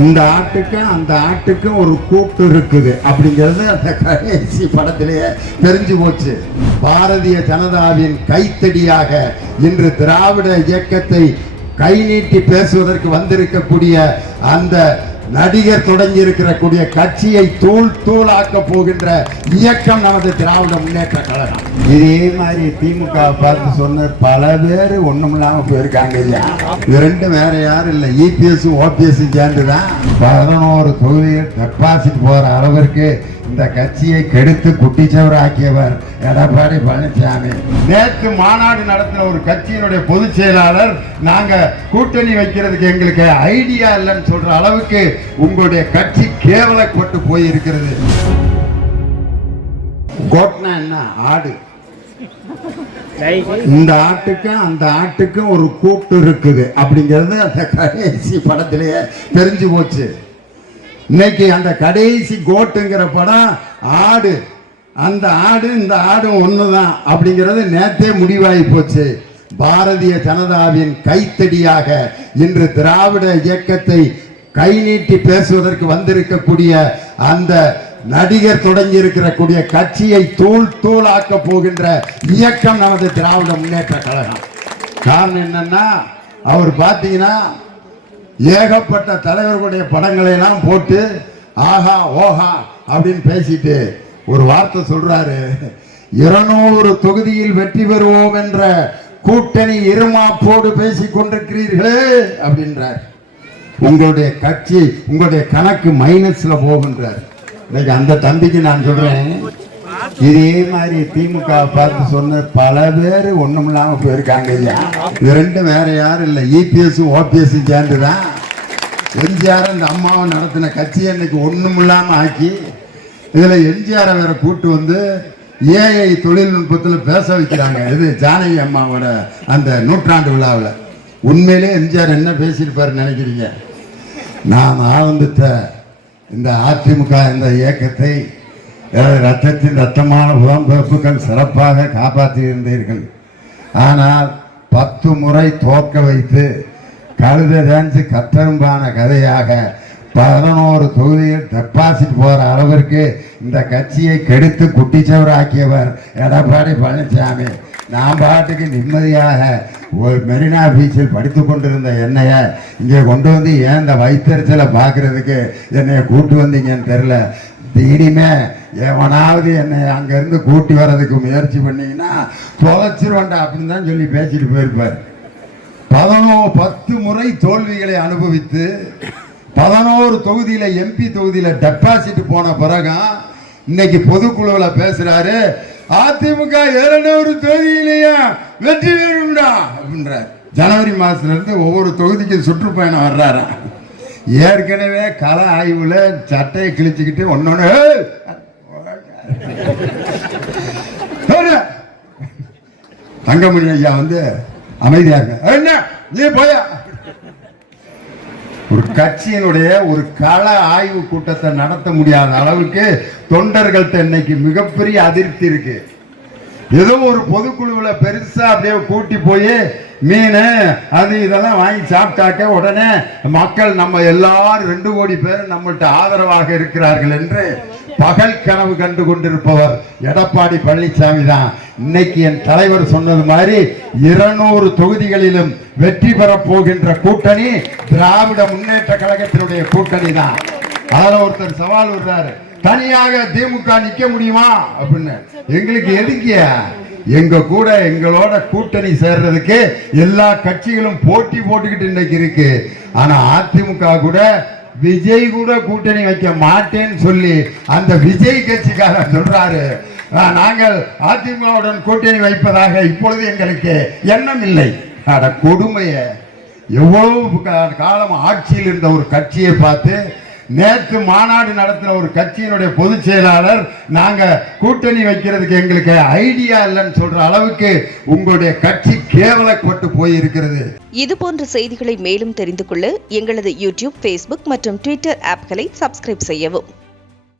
இந்த ஆட்டுக்கும் அந்த ஆட்டுக்கும் ஒரு கூட்டு இருக்குது அப்படிங்கிறது அந்த கடைசி படத்திலேயே தெரிஞ்சு போச்சு. பாரதிய ஜனதாவின் கைத்தடியாக இன்று திராவிட இயக்கத்தை கை நீட்டி பேசுவதற்கு வந்திருக்கக்கூடிய அந்த நடிகர் தொடங்கி இருக்கக்கூடிய கட்சியை தூள் தூளாக்க போகின்ற இயக்கம் நமது திராவிட முன்னேற்ற கழகம். இதே மாதிரி திமுக பார்த்து சொன்ன பல பேர் ஒண்ணும் இல்லாம போயிருக்காங்க. இது ரெண்டும் வேற யாரும் இல்லை, இபிஎஸ் ஓபிஎஸ் சேர்ந்துதான் 11 தொகுதிகள் டெபாசிட் போற அளவிற்கு இந்த கட்சியை கெடுத்து குட்டிச்சவர் ஆக்கியவர் எடப்பாடி பழனிசாமி. நேற்று மாநாடு நடத்தின ஒரு கட்சியினுடைய பொதுச் செயலாளர், நாங்க கூட்டணி வைக்கிறதுக்கு எங்களுக்கு ஐடியா இல்லைன்னு சொல்ற அளவுக்கு உங்களுடைய கட்சி கேவலப்பட்டு போயிருக்கிறது. கோட்னா என்ன? ஆடு. இந்த ஆட்டுக்கும் அந்த ஆட்டுக்கும் ஒரு கூட்டு இருக்குது அப்படிங்கிறது அந்த கடைசி படத்திலேயே தெரிஞ்சு போச்சு. இன்னைக்கு அந்த கடைசி கோட்டுங்கிற படம் ஆடு, அந்த ஆடு இந்த ஆடு ஒண்ணுதான் அப்படிங்கிறது நேற்றே முடிவாகி போச்சு. பாரதிய ஜனதாவின் கைத்தடியாக இன்று திராவிட இயக்கத்தை கை நீட்டி பேசுவதற்கு வந்திருக்கக்கூடிய அந்த நடிகர் தொடங்கி இருக்கக்கூடிய கட்சியை தூள் தூளாக்க போகின்ற இயக்கம் நமது திராவிட முன்னேற்ற கழகம். காரணம் என்னன்னா, அவர் பார்த்தீங்கன்னா ஏகப்பட்ட தலைவர்களுடைய படங்களை எல்லாம் போட்டு ஆஹா ஓஹா அப்படின்னு பேசிட்டு ஒரு வார்த்தை சொல்றாரு, 200 தொகுதியில் வெற்றி பெறுவோம் என்ற கூட்டணி இருமாப்போடு பேசிக் கொண்டிருக்கிறீர்களே அப்படின்றார். உங்களுடைய கட்சி, உங்களுடைய கணக்கு மைனஸ்ல போகின்றார். இன்னைக்கு அந்த தம்பிக்கு நான் சொல்றேன், இதே மாதிரி திமுக பார்த்து சொன்ன பல பேர் ஒண்ணும் இல்லாம போயிருக்காங்க. இது ரெண்டும் வேற யாரும் இல்லை, இபிஎஸ் ஓபிஎஸ் சேர்ந்துதான் எம்ஜிஆர் இந்த அம்மாவை நடத்தின கட்சியை இன்னைக்கு ஒண்ணும் இல்லாம ஆக்கி, இதுல எம்ஜிஆரை வேற கூட்டு வந்து ஏஐ தொழில்நுட்பத்தில் பேச வைக்கிறாங்க. இது ஜானகி அம்மாவோட அந்த 100ஆண்டு விழாவில். உண்மையிலே எம்ஜிஆர் என்ன பேசியிருப்பாரு நினைக்கிறீங்க? நான் ஆரம்பித்த இந்த அதிமுக இந்த இயக்கத்தை ரத்தத்தின் ரத்தமான உடம்பிறப்புகள் சிறப்பாக காப்பாற்றியிருந்தீர்கள். ஆனால் 10 முறை தோற்க வைத்து கழுத டான்ஸ் கத்தரும்பான கதையாக 11 தொகுதியில் டெபாசிட் போற அளவிற்கு இந்த கட்சியை கெடுத்து குட்டிச்சவர் ஆக்கியவர் எடப்பாடி பழனிசாமி. நான் பாட்டுக்கு நிம்மதியாக ஒரு மெரினா பீச்சில் படித்து கொண்டிருந்த என்னைய இங்கே கொண்டு வந்து ஏன் இந்த வயிற்றுச்சலை பார்க்கறதுக்கு என்னைய கூட்டு வந்தீங்கன்னு தெரியல. இனிமே எவனாவது என்னை அங்கிருந்து கூட்டி வர்றதுக்கு முயற்சி பண்ணீங்கன்னா தொலைச்சிருவண்டா அப்படின்னு தான் சொல்லி பேசிட்டு போயிருப்பார். 10 முறை தோல்விகளை அனுபவித்து 11 தொகுதியில எம்பி தொகுதியில டெபாசிட் போன பிறகு இன்னைக்கு பொதுக்குழுவில் பேசுறாரு, அதிமுக 200 தொகுதியிலேயே வெற்றி பெறும்டா அப்படின்றார். ஜனவரி மாசத்துல இருந்து ஒவ்வொரு தொகுதிக்கு சுற்றுப்பயணம் வர்றாரு. ஏற்கனவே கள ஆய்வுல சட்டையை கிழிச்சுக்கிட்டு ஒன்னொன்னு தங்கமணி ஐயா வந்து அமைதியாக என்ன நீ போயா. ஒரு கட்சியினுடைய ஒரு கள ஆய்வு கூட்டத்தை நடத்த முடியாத அளவுக்கு தொண்டர்கள்ட்ட இன்னைக்கு மிகப்பெரிய அதிருப்தி இருக்கு. ஏதோ ஒரு பொதுக்குழுவில் பெருசா அப்படியே கூட்டி போய் மீன் அது இதெல்லாம் வாங்கி சாப்பிட்டாக்க உடனே மக்கள் நம்ம எல்லாரும் 2 கோடி பேர் நம்மள்ட்ட ஆதரவாக இருக்கிறார்கள் என்று பகல் கனவு கண்டு கொண்டிருப்பவர் எடப்பாடி பழனிசாமி தான். இன்னைக்கு என் தலைவர் சொன்னது மாதிரி 200 தொகுதிகளிலும் வெற்றி பெறப் போகின்ற கூட்டணி திராவிட முன்னேற்ற கழகத்தினுடைய கூட்டணி தான். அதில் ஒருத்தர் சவால் விடுறாரு, தனியாக திமுக நிக்க முடியுமா அப்படின்னு. எங்களுக்கு எதுக்கிய, எங்க கூட எங்களோட கூட்டணி சேர்றதுக்கு எல்லா கட்சிகளும் போட்டி போட்டுக்கிட்டு இன்னைக்கு இருக்கு. ஆனா அதிமுக கூட விஜய் கூட கூட்டணி வைக்க மாட்டேன்னு சொல்லி அந்த விஜய் கட்சிக்காரர் சொல்றாரு, நாங்கள் அதிமுகவுடன் கூட்டணி வைப்பதாக இப்பொழுது எங்களுக்கு எண்ணம் இல்லை. அட கொடுமைய, எவ்வளவு காலம் ஆட்சியில் இருந்த ஒரு கட்சியை பார்த்து நேற்று மாநாடு நடத்தின ஒரு கட்சியினுடைய பொதுச் செயலாளர், நாங்க கூட்டணி வைக்கிறதுக்கு எங்களுக்கு ஐடியா இல்லைன்னு சொல்ற அளவுக்கு உங்களுடைய கட்சி கேவலப்பட்டு போயிருக்கிறது. இது போன்ற செய்திகளை மேலும் தெரிந்து கொள்ள எங்களது யூடியூப், Facebook மற்றும் Twitter ஆப்களை சப்ஸ்கிரைப் செய்யவும்.